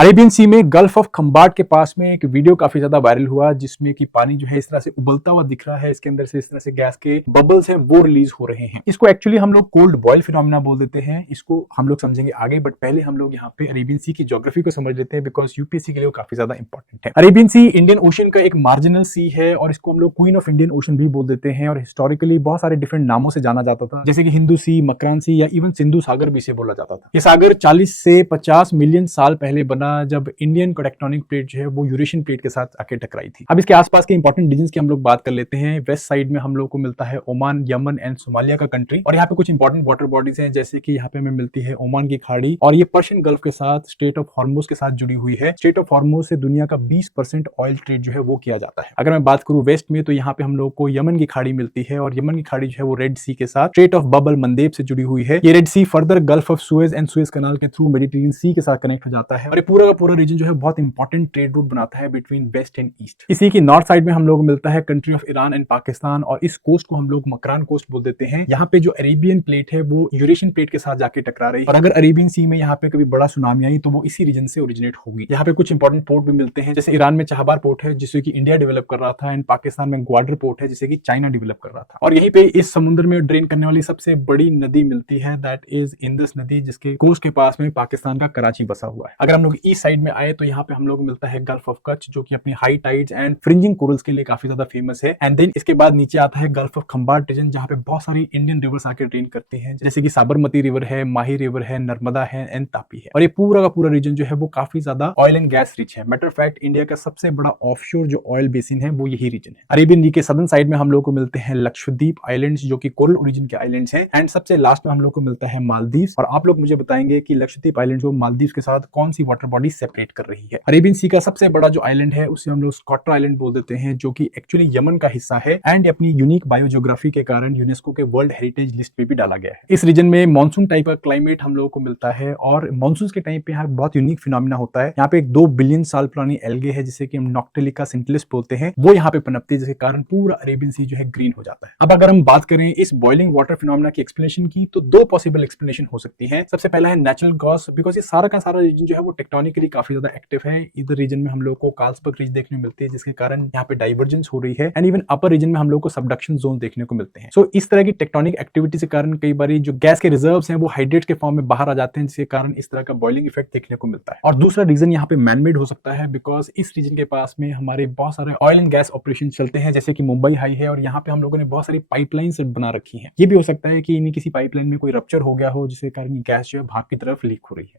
Arabian सी में gulf of Khambhat के पास में एक वीडियो काफी ज्यादा वायरल हुआ जिसमें कि पानी जो है इस तरह से उबलता हुआ दिख रहा है। इसके अंदर से इस तरह से गैस के बबल्स हैं वो रिलीज हो रहे हैं। इसको एक्चुअली हम लोग कोल्ड बॉयल फिनोमिना बोल देते हैं। इसको हम लोग समझेंगे आगे, बट पहले हम लोग यहाँ पे अरेबियन सी की ज्योग्राफी को समझ लेते हैं बिकॉज यूपीएससी के लिए काफी ज्यादा इंपॉर्टेंट है। अरेबियन सी इंडियन ओशन का एक मार्जिनल सी है और इसको हम लोग क्वीन ऑफ इंडियन ओशन भी बोल देते हैं। और हिस्टोरिकली बहुत सारे डिफरेंट नामों से जाना जाता था, जैसे कि हिंदू सी, मकरान सी या इवन सिंधु सागर भी इसे बोला जाता था। ये सागर 40 से 50 मिलियन साल पहले बना जब इंडियन टेक्टोनिक प्लेट जो है वो यूरेशियन प्लेट के साथ आके टकराई थी। अब इसके आसपास के इंपॉर्टेंट रीजन्स की हम लोग बात कर लेते हैं। वेस्ट साइड में हम लोग को मिलता है ओमान, यमन एंड सोमालिया का कंट्री। और यहाँ पे कुछ इंपॉर्टेंट वाटर बॉडीज हैं, जैसे कि यहाँ पे हमें मिलती है ओमान की खाड़ी और ये पर्शियन गल्फ के साथ स्ट्रेट ऑफ हॉर्मुज के साथ जुड़ी हुई है। स्ट्रेट ऑफ हॉर्मुज से दुनिया का 20% ऑयल ट्रेड जो है वो किया जाता है। अगर मैं बात करूं वेस्ट में तो यहाँ पे हम लोग को यमन की खाड़ी मिलती है और यमन की खाड़ी जो है वो रेड सी के साथ स्ट्रेट ऑफ बबल मंदेब से जुड़ी हुई है। ये red C further gulf of Suez and Suez कनाल के थ्रू मेडिटेरियन सी के साथ कनेक्ट हो जाता है और ये पूरा का पूरा रीजन जो है बहुत इंपॉर्टेंट ट्रेड रूट बनाता है बिटवीन वेस्ट एंड ईस्ट। इसी की नॉर्थ साइड में हम लोग मिलता है country of Iran and Pakistan और इस कोस्ट को हम लोग मकरान कोस्ट बोल देते हैं। यहाँ पे जो अरेबियन प्लेट है वो यूरेशियन प्लेट के साथ जाके टकरा रही है और अगर अरेबियन सी में यहाँ पे कभी बड़ा सुनामी आई तो वो इसी रीजन से ओरिजिनेट होगी। यहाँ पे कुछ इंपॉर्टेंट पोर्ट भी मिलते हैं, जैसे ईरान में चाहबार पोर्ट है जिसे कि इंडिया डेवलप कर रहा था एंड पाकिस्तान में ग्वाडर पोर्ट है जिसे कि चाइना डेवलप कर रहा था। और यहीं पे इस समुद्र में ड्रेन करने वाली सबसे बड़ी नदी मिलती है, दैट इज इंदस नदी, जिसके कोस्ट के पास में पाकिस्तान का कराची बसा हुआ है। अगर हम लोग ईस्ट साइड में आए तो यहाँ पे हम लोग मिलता है गल्फ ऑफ कच्छ, जो कि अपनी high tides and fringing corals के लिए काफी ज्यादा फेमस है। एंड देन इसके बाद नीचे आता है गल्फ ऑफ खंबाट रीजन, जहाँ पे बहुत सारी इंडियन रिवर्स आके ड्रेन करते हैं, जैसे कि साबरमती रिवर है, माही रिवर है, नर्मदा है एंड तापी है। और ये पूरा का पूरा रीजन जो है वो काफी ज्यादा ऑयल एंड गैस रिच है। मैटर ऑफ फैक्ट इंडिया का सबसे बड़ा ऑफशोर जो ऑयल बेसिन है वो यही रीजन है। अरेबियन सी के सदर्न साइड में हम लोग को मिलते हैं लक्षद्वीप आइलैंड्स, जो कि कोरल ओरिजिन के आइलैंड्स हैं। एंड सबसे लास्ट में हम लोग को मिलता है मालदीव्स। और आप लोग मुझे बताएंगे कि लक्षद्वीप आइलैंड्स को मालदीव्स के साथ कौन सी वाटर बॉडी सेपरेट कर रही है। अरेबियन सी का सबसे बड़ा जो आइलैंड है उसे हम लोग स्कॉटर आइलैंड बोल देते हैं, जो कि एक्चुअली यमन का हिस्सा है एंड अपनी यूनिक बायोजियोग्राफी के कारण यूनेस्को के वर्ल्ड हेरिटेज लिस्ट में भी डाला गया है। इस रीजन में मानसून टाइप का क्लाइमेट हम लोगों को मिलता है और मानसून के टाइम पे यहाँ बहुत यूनिक फिनोमिना होता है। यहाँ पे एक 2 बिलियन साल पुरानी एल्गे है जिसे कि हम नॉक्टिलिका सिंटिलिस बोलते हैं, वो यहाँ पे पनपती है, जिसके कारण पूरा अरेबियन सी जो है ग्रीन हो जाता है। अब अगर हम बात करें इस बॉइलिंग वाटर फिनोमिना की एक्सप्लेनेशन की तो 2 पॉसिबल एक्सप्लेनेशन हो सकती है। सबसे पहला है नेचुरल कॉज, बिकॉज ये सारा का सारा रीजन जो है वो टेक्टोनिकली काफी ज्यादा एक्टिव है। इधर रीजन में हम लोग को कार्लसबर्ग रीज देखने को मिलती है, जिसके कारण यहाँ पे डाइवर्जेंस हो रही है एंड इवन अपर रीजन में हम लोग को सबडक्शन जोन देखने को मिलते हैं। सो इस तरह की टेक्टोनिक एक्टिविटी के कारण कई बार जो गैस के रिजर्व्स हैं वो हाइड्रेट्स के फॉर्म में बाहर आ जाते हैं, जिसके कारण इस तरह का बॉइलिंग इफेक्ट देखने को मिलता है। और दूसरा रीजन यहाँ पे मैनमेड हो सकता है, बिकॉज इस रीजन के पास में हमारे बहुत सारे ऑयल एंड गैस ऑपरेशन चलते हैं, जैसे कि मुंबई हाई है और यहाँ पे हम लोगों ने बहुत सारी पाइपलाइंस बना रखी है। ये भी हो सकता है कि इन्हीं किसी पाइपलाइन में कोई रप्चर हो गया हो, जिसके कारण गैस जो है भाप की तरफ लीक हो रही है।